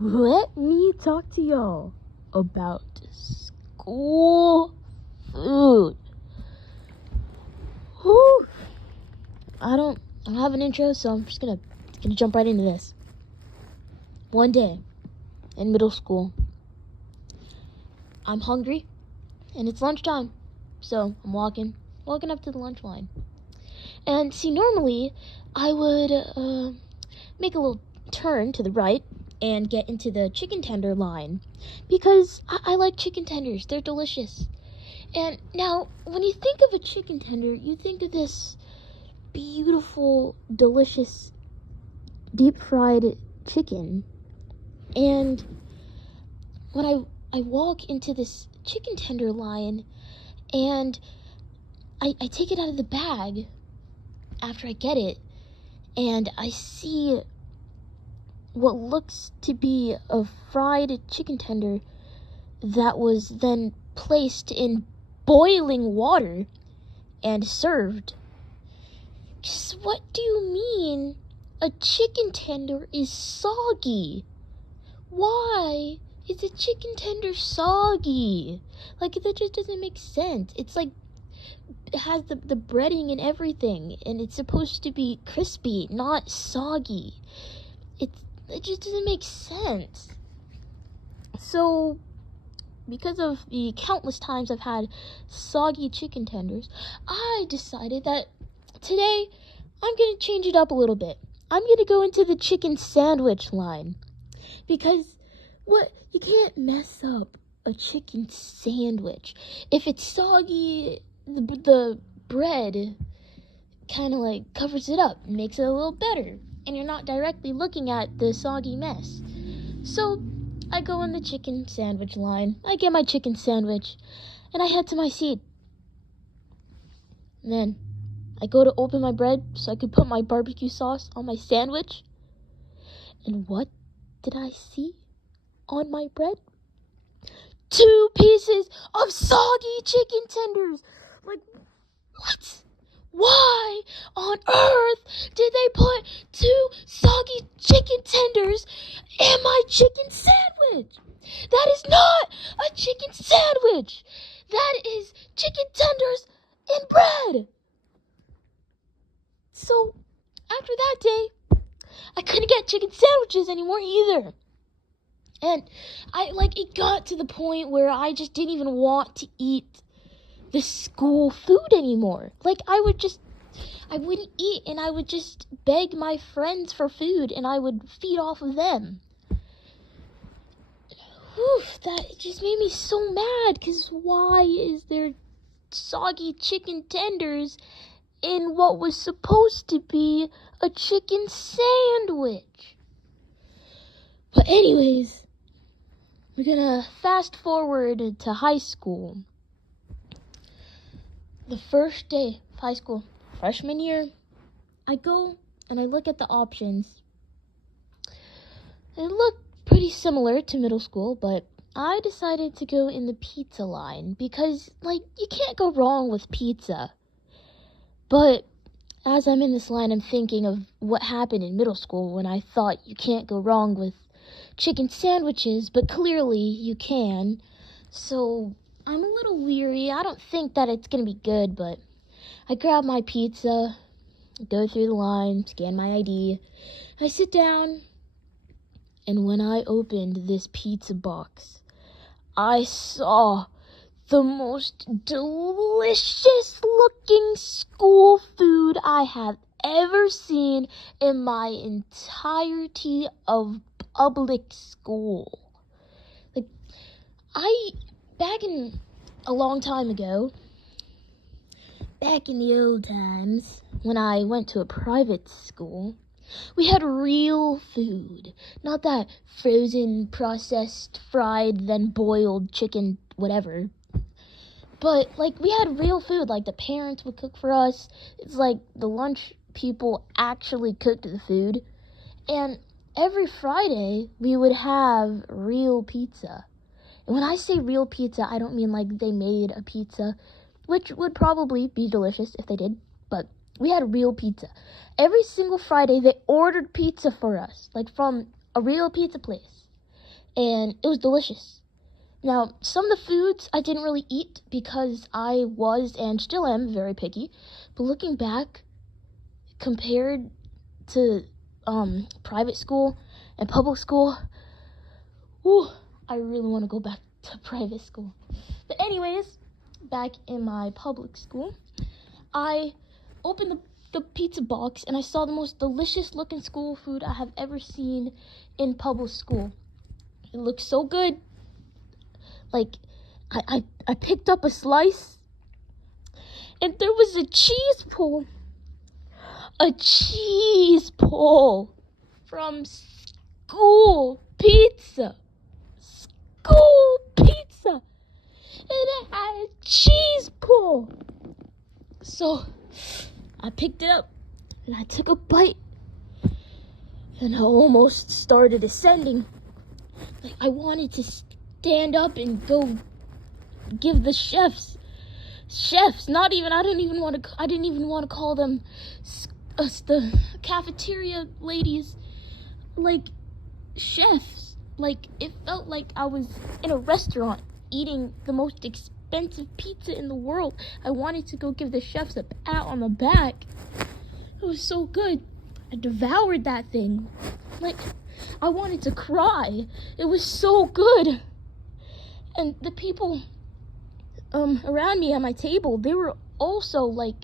Let me talk to y'all about school food. Whew. I don't have an intro, so I'm just gonna jump right into this. One day in middle school, I'm hungry, and it's lunchtime, so I'm walking up to the lunch line. And see, normally I would make a little turn to the right and get into the chicken tender line because I like chicken tenders. They're delicious. And now, when you think of a chicken tender, you think of this beautiful, delicious, deep-fried chicken. And when I walk into this chicken tender line and I take it out of the bag after I get it, and I see what looks to be a fried chicken tender that was then placed in boiling water and served. Just what do you mean a chicken tender is soggy? Why is a chicken tender soggy? Like, that just doesn't make sense. It's like, it has the breading and everything, and it's supposed to be crispy, not soggy. It just doesn't make sense. So, because of the countless times I've had soggy chicken tenders, I decided that today I'm going to change it up a little bit. I'm going to go into the chicken sandwich line. Because you can't mess up a chicken sandwich. If it's soggy, the bread kind of like covers it up, makes it a little better, and you're not directly looking at the soggy mess. So I go in the chicken sandwich line, I get my chicken sandwich, and I head to my seat. And then I go to open my bread so I could put my barbecue sauce on my sandwich. And what did I see on my bread? 2 pieces of soggy chicken tenders. Like, what? Why on earth did they put 2 soggy chicken tenders in my chicken sandwich? That is not a chicken sandwich. That is chicken tenders in bread. So, after that day, I couldn't get chicken sandwiches anymore either. And it got to the point where I just didn't even want to eat the school food anymore. Like, I wouldn't eat, and I would just beg my friends for food, and I would feed off of them. Whew, that just made me so mad, because why is there soggy chicken tenders in what was supposed to be a chicken sandwich? But anyways, we're gonna fast forward to high school. The first day of high school, freshman year, I go and I look at the options. They look pretty similar to middle school, but I decided to go in the pizza line because, you can't go wrong with pizza. But as I'm in this line, I'm thinking of what happened in middle school when I thought you can't go wrong with chicken sandwiches, but clearly you can. So I'm a little leery. I don't think that it's going to be good, but I grab my pizza, go through the line, scan my ID. I sit down, and when I opened this pizza box, I saw the most delicious looking school food I have ever seen in my entirety of public school. Back in a long time ago, back in the old times, when I went to a private school, we had real food. Not that frozen, processed, fried, then boiled chicken, whatever. But, we had real food. The parents would cook for us. It's the lunch people actually cooked the food. And every Friday, we would have real pizza. And when I say real pizza, I don't mean they made a pizza, which would probably be delicious if they did, but we had real pizza. Every single Friday, they ordered pizza for us, from a real pizza place. and it was delicious. Now, some of the foods I didn't really eat because I was and still am very picky, but looking back, compared to private school and public school, I really want to go back to private school. But anyways, back in my public school, I opened the pizza box and I saw the most delicious looking school food I have ever seen in public school. It looked so good. Like, I picked up a slice and there was a cheese pull. A cheese pull from school pizza. School pizza. And it had a cheese pull. So I picked it up and I took a bite and I almost started ascending. Like, I wanted to stand up and go give the chefs, not even, I didn't even want to call them the cafeteria ladies, like, chefs. Like, it felt like I was in a restaurant eating the most expensive pizza in the world. I wanted to go give the chefs a pat on the back. It was so good. I devoured that thing. Like, I wanted to cry. It was so good. And the people around me at my table, they were also, like,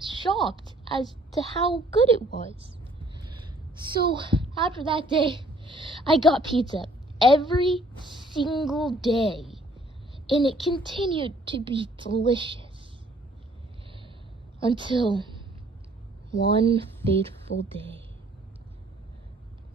shocked as to how good it was. So after that day, I got pizza every single day, and it continued to be delicious until one fateful day.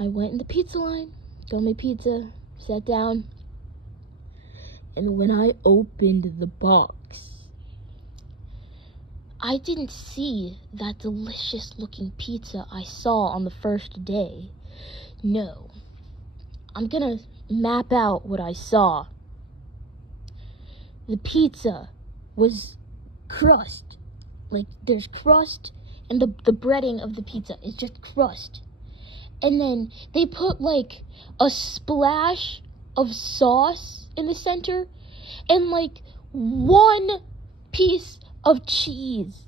I went in the pizza line, got my pizza, sat down, and when I opened the box, I didn't see that delicious looking pizza I saw on the first day. No. I'm gonna map out what I saw. The pizza was crust. Like, there's crust, and the breading of the pizza is just crust. And then they put, like, a splash of sauce in the center, and, like, one piece of cheese.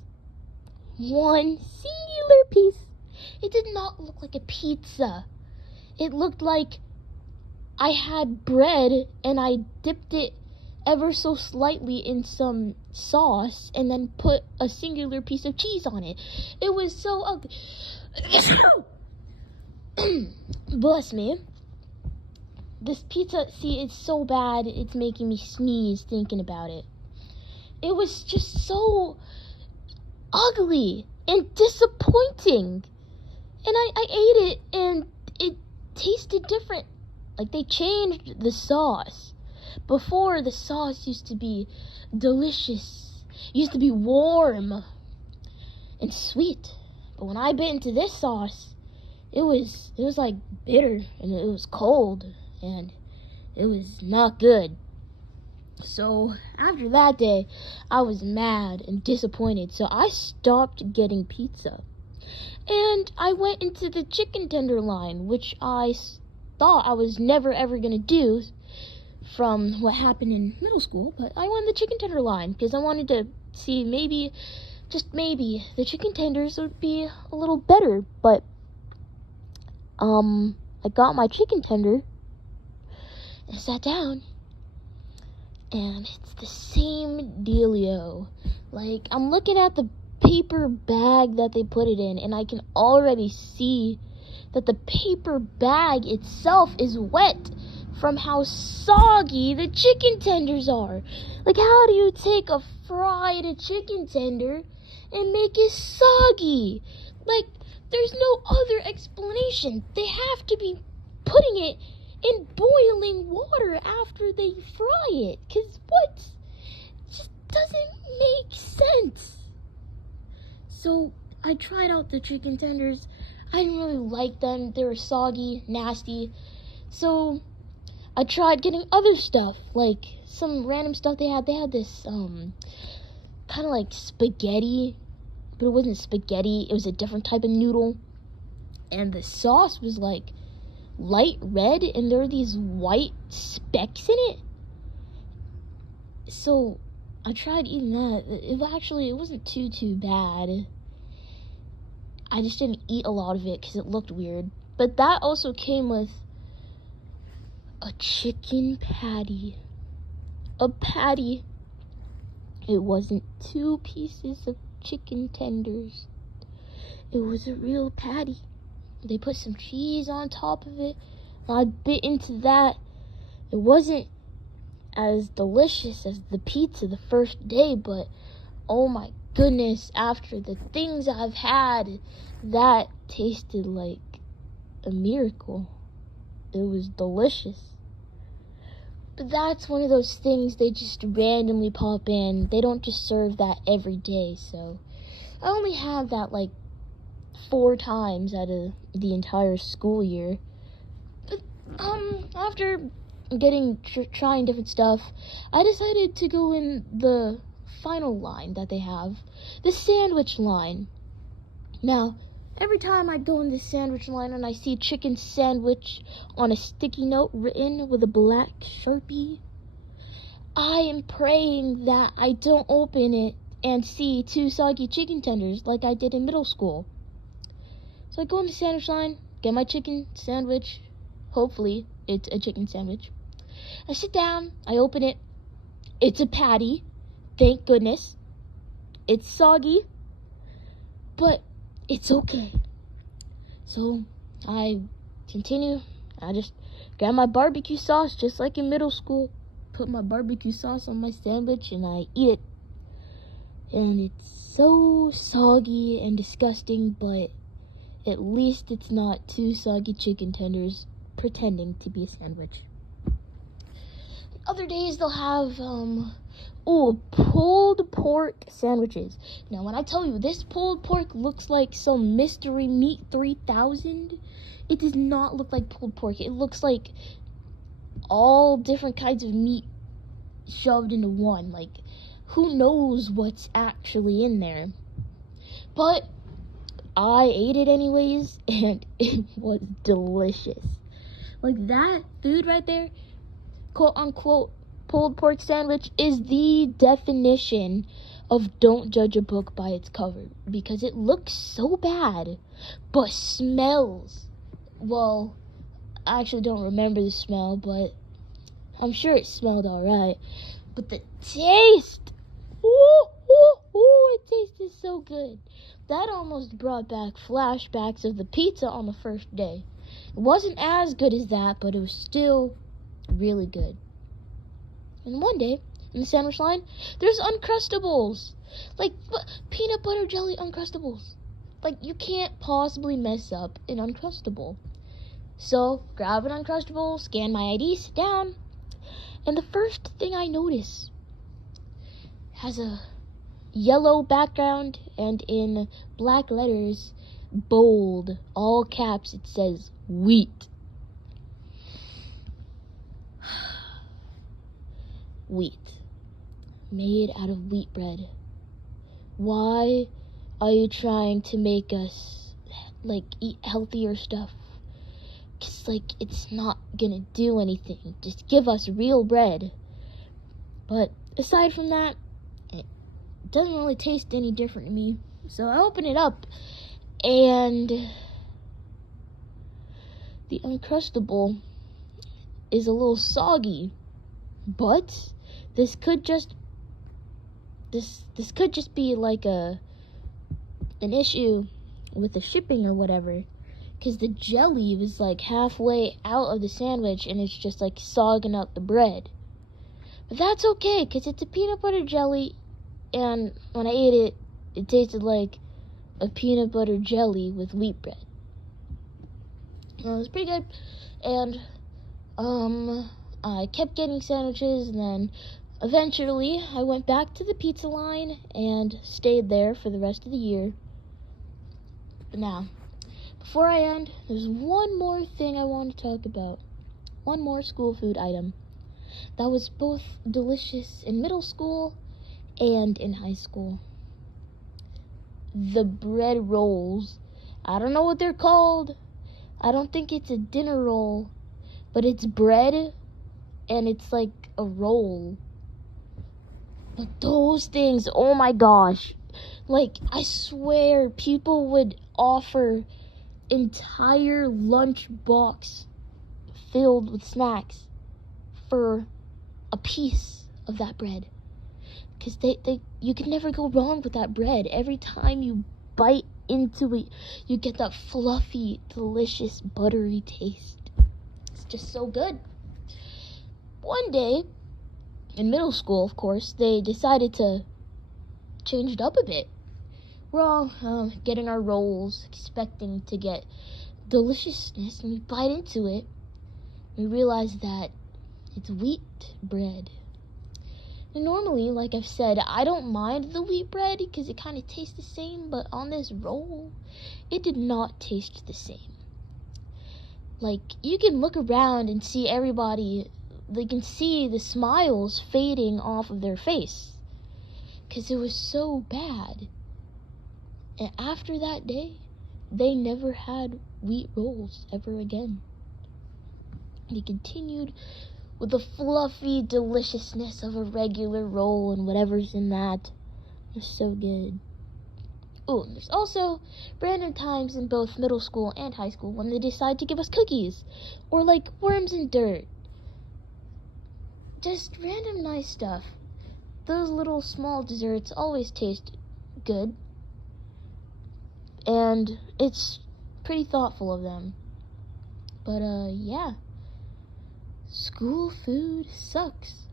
One singular piece. It did not look like a pizza. It looked like I had bread and I dipped it ever so slightly in some sauce and then put a singular piece of cheese on it. It was so ugly. Bless me. This pizza, see, it's so bad, it's making me sneeze thinking about it. It was just so ugly and disappointing. And I ate it and it tasted different. Like, they changed the sauce. Before, the sauce used to be delicious. It used to be warm and sweet. But when I bit into this sauce, it was like bitter and it was cold and it was not good. So after that day, I was mad and disappointed. So I stopped getting pizza. And I went into the chicken tender line, which I thought I was never ever going to do from what happened in middle school. But I went in the chicken tender line because I wanted to see maybe, just maybe, the chicken tenders would be a little better. But I got my chicken tender and I sat down. And it's the same dealio. Like, I'm looking at the paper bag that they put it in, and I can already see that the paper bag itself is wet from how soggy the chicken tenders are. Like, how do you take a fried chicken tender and make it soggy? Like, there's no other explanation. They have to be putting it in boiling water after they fry it. 'Cause what? It just doesn't make sense. So I tried out the chicken tenders. I didn't really like them. They were soggy, nasty. So I tried getting other stuff, like some random stuff they had. They had this kind of like spaghetti, but it wasn't spaghetti. It was a different type of noodle. And the sauce was like light red and there are these white specks in it. So I tried eating that. It wasn't too bad. I just didn't eat a lot of it because it looked weird. But that also came with a chicken patty. A patty. It wasn't 2 pieces of chicken tenders. It was a real patty. They put some cheese on top of it. I bit into that. It wasn't as delicious as the pizza the first day, but oh my goodness, after the things I've had, that tasted like a miracle. It was delicious. But that's one of those things they just randomly pop in. They don't just serve that every day, so I only had that like 4 times out of the entire school year. But after trying different stuff, I decided to go in the final line that they have, the sandwich line. Now, every time I go in the sandwich line and I see chicken sandwich on a sticky note written with a black Sharpie, I am praying that I don't open it and see 2 soggy chicken tenders like I did in middle school. So I go in the sandwich line, get my chicken sandwich. Hopefully, it's a chicken sandwich. I sit down, I open it. It's a patty. Thank goodness. It's soggy, but it's okay. So I continue. I just grab my barbecue sauce just like in middle school. Put my barbecue sauce on my sandwich and I eat it. And it's so soggy and disgusting, but at least it's not 2 soggy chicken tenders pretending to be a sandwich. Other days they'll have pulled pork sandwiches. Now when I tell you this pulled pork looks like some Mystery Meat 3000, it does not look like pulled pork. It looks like all different kinds of meat shoved into one. Like, who knows what's actually in there? But I ate it anyways, and it was delicious. Like, that food right there, quote unquote, pulled pork sandwich, is the definition of don't judge a book by its cover. Because it looks so bad, but smells, well, I actually don't remember the smell, but I'm sure it smelled alright. But the taste, it tasted so good. That almost brought back flashbacks of the pizza on the first day. It wasn't as good as that, but it was still really good. And one day, in the sandwich line, there's Uncrustables. Like, peanut butter jelly Uncrustables. Like, you can't possibly mess up an Uncrustable. So, grab an Uncrustable, scan my ID, sit down, and the first thing I notice has a yellow background, and in black letters, bold, all caps, it says wheat. Wheat. Made out of wheat bread. Why are you trying to make us, like, eat healthier stuff? 'Cause, like, it's not gonna do anything. Just give us real bread. But aside from that, it doesn't really taste any different to me. So I open it up, and the Uncrustable is a little soggy. But this could just be like an issue with the shipping or whatever, because the jelly was like halfway out of the sandwich and it's just like sogging up the bread. But that's okay, because it's a peanut butter jelly, and when I ate it, it tasted like a peanut butter jelly with wheat bread. It was pretty good. And I kept getting sandwiches, and then eventually I went back to the pizza line and stayed there for the rest of the year. But now, before I end, there's one more thing I want to talk about. One more school food item that was both delicious in middle school and in high school. The bread rolls. I don't know what they're called. I don't think it's a dinner roll, but it's bread and it's like a roll. But those things, oh my gosh. Like, I swear people would offer entire lunch box filled with snacks for a piece of that bread. Because you can never go wrong with that bread. Every time you bite into it, you get that fluffy, delicious, buttery taste. It's just so good. One day, in middle school, of course, they decided to change it up a bit. We're all getting our rolls, expecting to get deliciousness, and we bite into it. We realize that it's wheat bread. And normally, like I've said, I don't mind the wheat bread because it kind of tastes the same, but on this roll, it did not taste the same. Like, you can look around and see everybody, they can see the smiles fading off of their face because it was so bad. And after that day, they never had wheat rolls ever again. They continued with the fluffy deliciousness of a regular roll and whatever's in that. It's so good. Oh, and there's also random times in both middle school and high school when they decide to give us cookies or like worms and dirt. Just random nice stuff. Those little small desserts always taste good. And it's pretty thoughtful of them. But yeah. School food sucks.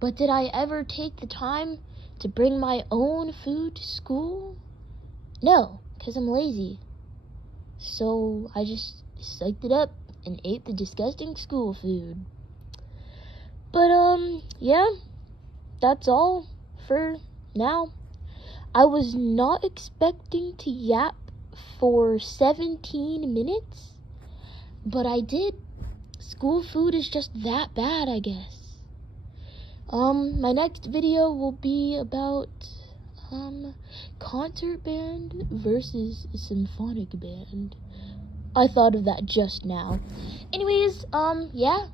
But did I ever take the time to bring my own food to school? No, because I'm lazy. So I just sucked it up and ate the disgusting school food. But yeah, that's all for now. I was not expecting to yap for 17 minutes, but I did. School food is just that bad, I guess. My next video will be about, concert band versus symphonic band. I thought of that just now. Anyways, yeah.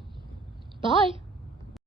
Bye.